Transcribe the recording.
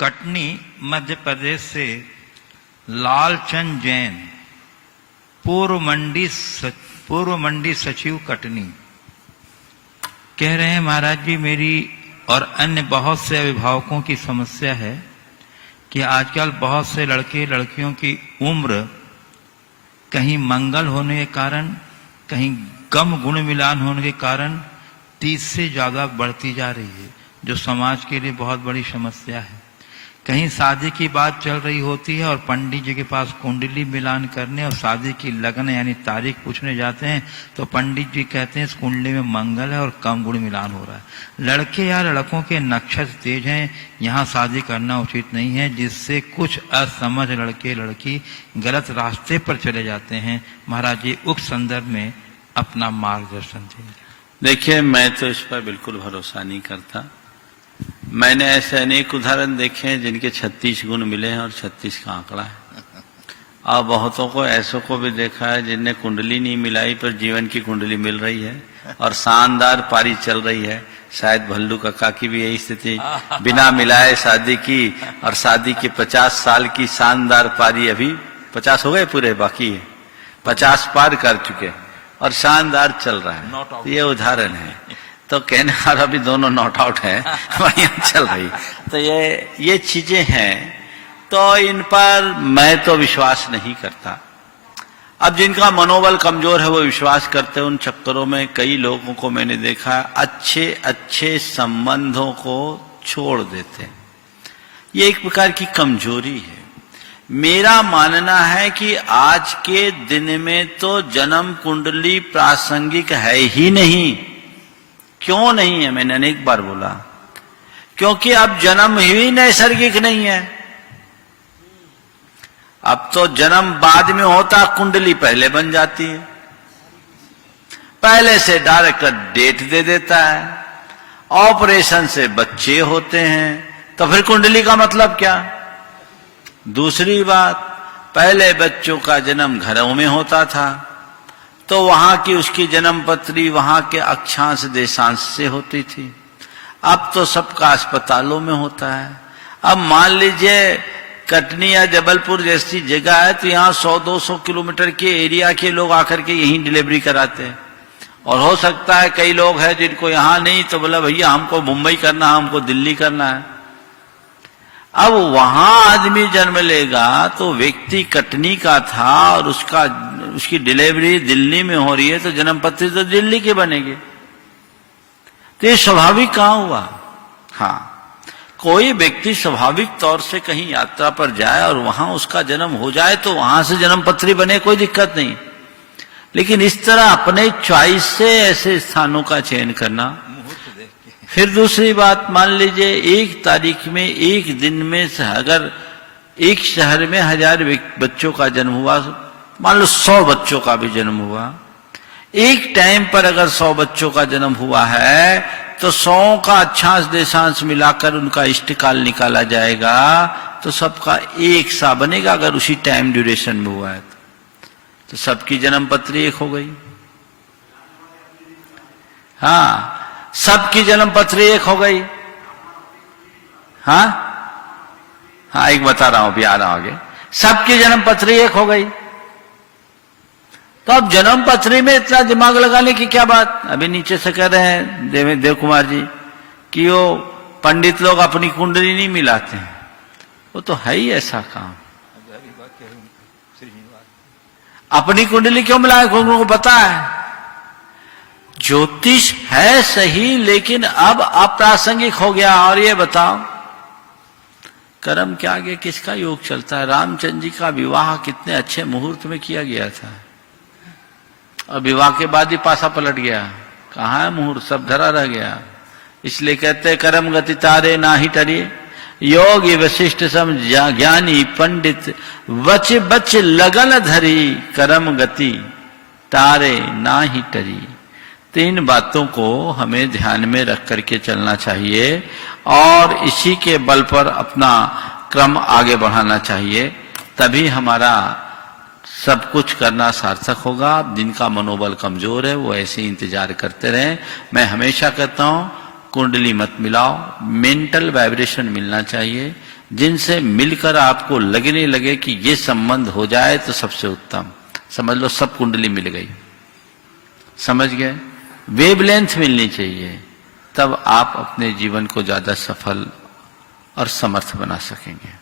कटनी मध्य प्रदेश से लालचंद जैन, पूर्व मंडी सचिव कटनी, कह रहे हैं महाराज जी मेरी और अन्य बहुत से अभिभावकों की समस्या है कि आजकल बहुत से लड़के लड़कियों की उम्र कहीं मंगल होने के कारण, कहीं गम गुण मिलान होने के कारण 30 से ज्यादा बढ़ती जा रही है, जो समाज के लिए बहुत बड़ी समस्या है। कहीं शादी की बात चल रही होती है और पंडित जी के पास कुंडली मिलान करने और शादी की लगन यानी तारीख पूछने जाते हैं तो पंडित जी कहते हैं इस कुंडली में मंगल है और कम गुण मिलान हो रहा है। लड़के या लड़कों के नक्षत्र तेज हैं, यहाँ शादी करना उचित नहीं है, जिससे कुछ असमझ लड़के लड़की गलत रास्ते पर चले जाते हैं। महाराज जी उक्त संदर्भ में अपना मार्गदर्शन देंगे। देखिए, मैं तो इस पर बिल्कुल भरोसा नहीं करता। मैंने ऐसे अनेक उदाहरण देखे हैं जिनके 36 गुण मिले हैं और 36 का आंकड़ा है। और बहुतों को ऐसों को भी देखा है जिनने कुंडली नहीं मिलाई पर जीवन की कुंडली मिल रही है और शानदार पारी चल रही है। शायद भल्लू काका की भी यही स्थिति, बिना मिलाए शादी की और शादी के 50 साल की शानदार पारी, अभी 50 हो गए पूरे, बाकी है 50 पार कर चुके और शानदार चल रहा है। ये उदाहरण है। तो कहने और अभी दोनों नॉट आउट है, बढ़िया चल रही। तो ये चीजें हैं, तो इन पर मैं तो विश्वास नहीं करता। अब जिनका मनोबल कमजोर है वो विश्वास करते हैं, उन चक्करों में कई लोगों को मैंने देखा अच्छे अच्छे संबंधों को छोड़ देते हैं। ये एक प्रकार की कमजोरी है। मेरा मानना है कि आज के दिन में तो जन्म कुंडली प्रासंगिक है ही नहीं। क्यों नहीं है? मैंने अनेक बार बोला, क्योंकि अब जन्म ही नैसर्गिक नहीं है। अब तो जन्म बाद में होता, कुंडली पहले बन जाती है, पहले से डायरेक्ट डेट दे देता है, ऑपरेशन से बच्चे होते हैं, तो फिर कुंडली का मतलब क्या? दूसरी बात, पहले बच्चों का जन्म घरों में होता था तो वहां की उसकी जन्म पत्री वहां के अक्षांश देशांश से होती थी। अब तो सबका अस्पतालों में होता है। अब मान लीजिए कटनी या जबलपुर जैसी जगह है तो यहाँ 100-200 किलोमीटर के एरिया के लोग आकर के यहीं डिलीवरी कराते हैं। और हो सकता है कई लोग हैं जिनको यहाँ नहीं, तो बोला भैया हमको मुंबई करना है, हमको दिल्ली करना है। अब वहां आदमी जन्म लेगा तो व्यक्ति कटनी का था और उसकी डिलीवरी दिल्ली में हो रही है, तो जन्म पत्री तो दिल्ली के बनेगी। तो ये स्वाभाविक कहां हुआ? हाँ, कोई व्यक्ति स्वाभाविक तौर से कहीं यात्रा पर जाए और वहां उसका जन्म हो जाए तो वहां से जन्म पत्री बने, कोई दिक्कत नहीं। लेकिन इस तरह अपने चॉइस से ऐसे स्थानों का चयन करना। फिर दूसरी बात, मान लीजिए 1 तारीख में, एक दिन में अगर एक शहर में 1000 बच्चों का जन्म हुआ, मान लो 100 बच्चों का भी जन्म हुआ, एक टाइम पर अगर 100 बच्चों का जन्म हुआ है तो 100 का अक्षांश देशांश मिलाकर उनका इष्टकाल निकाला जाएगा तो सबका एक सा बनेगा। अगर उसी टाइम ड्यूरेशन में हुआ है तो सबकी जन्म पत्री एक हो गई। हाँ, सबकी जन्म पत्री एक हो गई। हाँ हाँ, एक बता रहा हूं, अभी आ रहा हूं आगे। सबकी जन्म पत्री एक हो गई। तो अब जन्म पत्री में इतना दिमाग लगाने की क्या बात? अभी नीचे से कह रहे हैं देव कुमार जी कि वो पंडित लोग अपनी कुंडली नहीं मिलाते हैं। वो तो है ही ऐसा काम। अपनी कुंडली क्यों मिलाए? उनको पता है ज्योतिष है सही, लेकिन अब अप्रासंगिक हो गया। और ये बताओ, कर्म के आगे किसका योग चलता है? रामचंद्र जी का विवाह कितने अच्छे मुहूर्त में किया गया था और विवाह के बाद ही पासा पलट गया। कहाँ है मुहूर्त? सब धरा रह गया। इसलिए कहते कर्म गति तारे ना ही टरी, योगी वशिष्ठ सम ज्ञानी पंडित, बच बच लगन धरी, कर्म गति तारे ना ही टरी। 3 बातों को हमें ध्यान में रख करके चलना चाहिए और इसी के बल पर अपना क्रम आगे बढ़ाना चाहिए, तभी हमारा सब कुछ करना सार्थक होगा। जिनका मनोबल कमजोर है वो ऐसे ही इंतजार करते रहें। मैं हमेशा कहता हूं कुंडली मत मिलाओ, मेंटल वाइब्रेशन मिलना चाहिए। जिनसे मिलकर आपको लगने लगे कि ये संबंध हो जाए तो सबसे उत्तम। समझ लो सब कुंडली मिल गई, समझ गए? वेवलेंथ मिलनी चाहिए, तब आप अपने जीवन को ज्यादा सफल और समर्थ बना सकेंगे।